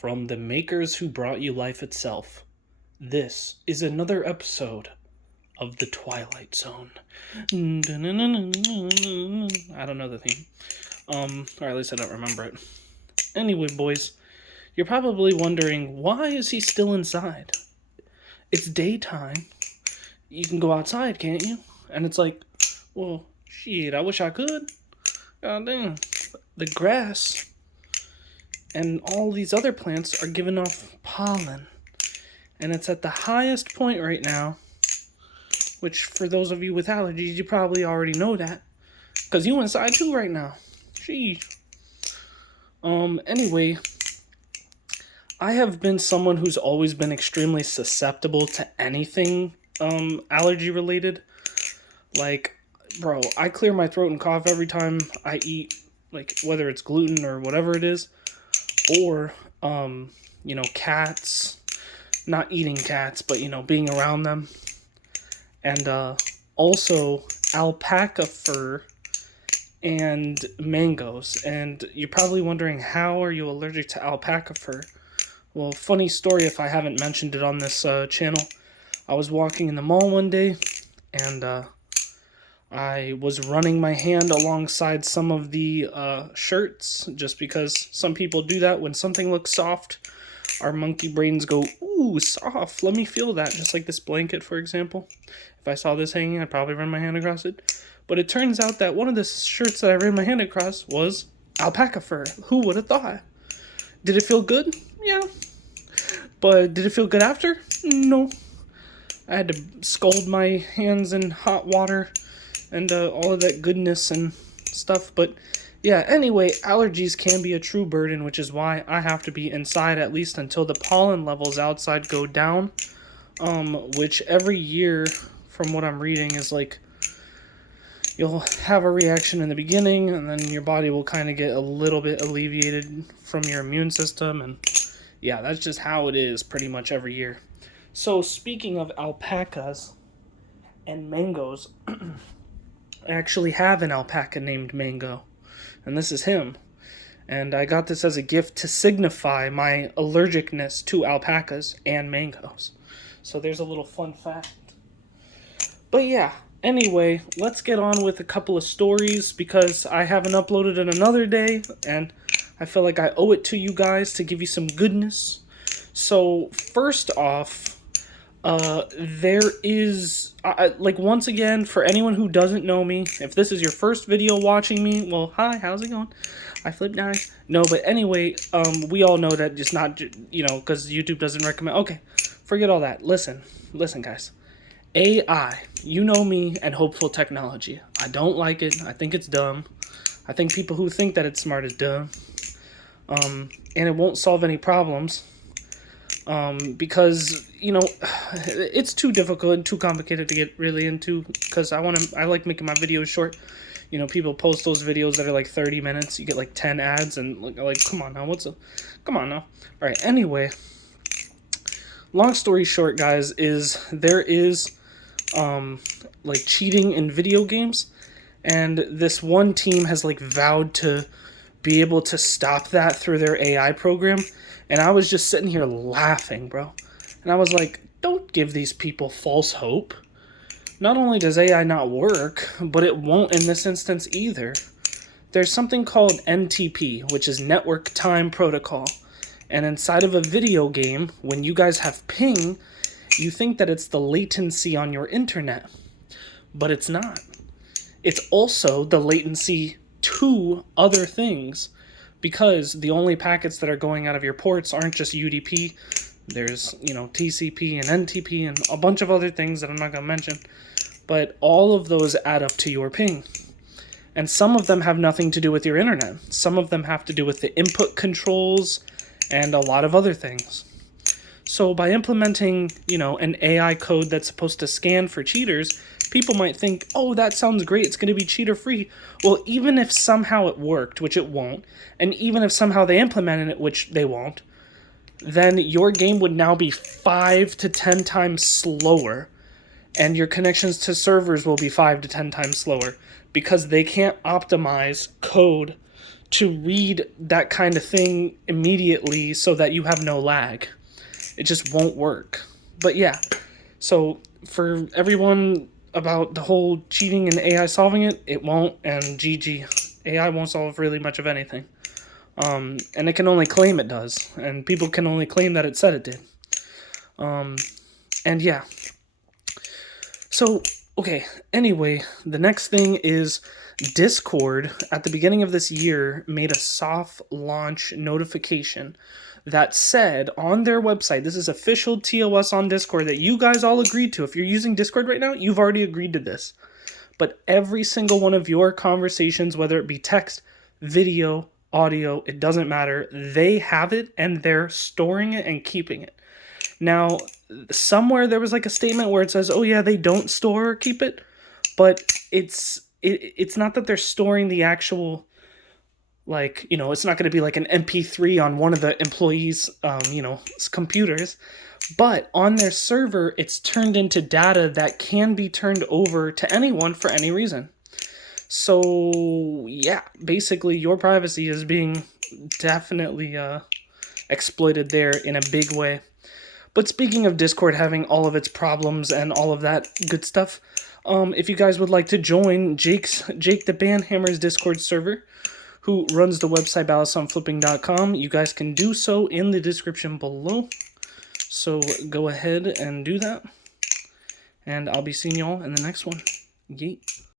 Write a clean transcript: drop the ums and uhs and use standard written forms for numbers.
From the makers who brought you life itself, this is another episode of The Twilight Zone. I don't know the theme. Or at least I don't remember it. Anyway, boys, you're probably wondering, why is he still inside? It's daytime. You can go outside, can't you? And it's like, well, shit, I wish I could. God damn. The grass and all these other plants are giving off pollen. And it's at the highest point right now, which for those of you with allergies, you probably already know that. Because you inside too right now. Sheesh. Anyway, I have been someone who's always been extremely susceptible to anything allergy related. Like, bro, I clear my throat and cough every time I eat, like, whether it's gluten or whatever it is. Or, cats. Not eating cats, but, being around them. And also alpaca fur and mangoes. And you're probably wondering, how are you allergic to alpaca fur? Well, funny story if I haven't mentioned it on this channel. I was walking in the mall one day, and I was running my hand alongside some of the shirts, just because some people do that. When something looks soft, our monkey brains go, ooh, soft, let me feel that. Just like this blanket, for example. If I saw this hanging, I'd probably run my hand across it. But it turns out that one of the shirts that I ran my hand across was alpaca fur. Who would have thought? Did it feel good? Yeah. But did it feel good after? No. I had to scald my hands in hot water and all of that goodness and stuff. But yeah, anyway, allergies can be a true burden, which is why I have to be inside at least until the pollen levels outside go down. Which every year, from what I'm reading, is like, you'll have a reaction in the beginning, and then your body will kind of get a little bit alleviated from your immune system, and yeah, that's just how it is pretty much every year. So speaking of alpacas and mangoes, I actually have an alpaca named Mango, and this is him. And I got this as a gift to signify my allergicness to alpacas and mangoes. So there's a little fun fact. But yeah, anyway, let's get on with a couple of stories, because I haven't uploaded in another day, and I feel like I owe it to you guys to give you some goodness. So first off, there is, once again, for anyone who doesn't know me, if this is your first video watching me, well, hi, how's it going? I flip dice. No, but anyway, we all know that just not, because YouTube doesn't recommend. Okay, forget all that. Listen, guys. AI, you know me, and hopeful technology. I don't like it. I think it's dumb. I think people who think that it's smart is dumb. And it won't solve any problems. Because, it's too difficult and too complicated to get really into, because I like making my videos short. People post those videos that are like 30 minutes, you get like 10 ads, and like come on now, come on now. Alright, anyway, long story short, guys, is there is, cheating in video games, and this one team has vowed to be able to stop that through their AI program. And I was just sitting here laughing, bro. And I was like, don't give these people false hope. Not only does AI not work, but it won't in this instance either. There's something called NTP, which is Network Time Protocol. And inside of a video game, when you guys have ping, you think that it's the latency on your internet. But it's not. It's also the latency to other things. Because the only packets that are going out of your ports aren't just UDP. There's, TCP and NTP and a bunch of other things that I'm not going to mention. But all of those add up to your ping. And some of them have nothing to do with your internet. Some of them have to do with the input controls and a lot of other things. So by implementing, an AI code that's supposed to scan for cheaters, people might think, oh, that sounds great, it's going to be cheater-free. Well, even if somehow it worked, which it won't, and even if somehow they implemented it, which they won't, then your game would now be 5 to 10 times slower, and your connections to servers will be 5 to 10 times slower, because they can't optimize code to read that kind of thing immediately so that you have no lag. It just won't work. But yeah, so for everyone about the whole cheating and AI solving it, it won't, and GG. AI won't solve really much of anything. And it can only claim it does, and people can only claim that it said it did. And yeah. So, okay, anyway, the next thing is Discord at the beginning of this year made a soft launch notification that said on their website, this is official TOS on Discord that you guys all agreed to. If you're using Discord right now, you've already agreed to this. But every single one of your conversations, whether it be text, video, audio, it doesn't matter. They have it and they're storing it and keeping it. Now, somewhere there was like a statement where it says, oh yeah, they don't store or keep it, but it's not that they're storing the actual, like, you know, it's not going to be like an MP3 on one of the employees, computers, but on their server, it's turned into data that can be turned over to anyone for any reason. So yeah, basically your privacy is being definitely exploited there in a big way. But speaking of Discord having all of its problems and all of that good stuff, if you guys would like to join Jake the Banhammer's Discord server, who runs the website ballastonflipping.com, you guys can do so in the description below. So go ahead and do that. And I'll be seeing y'all in the next one. Yeet.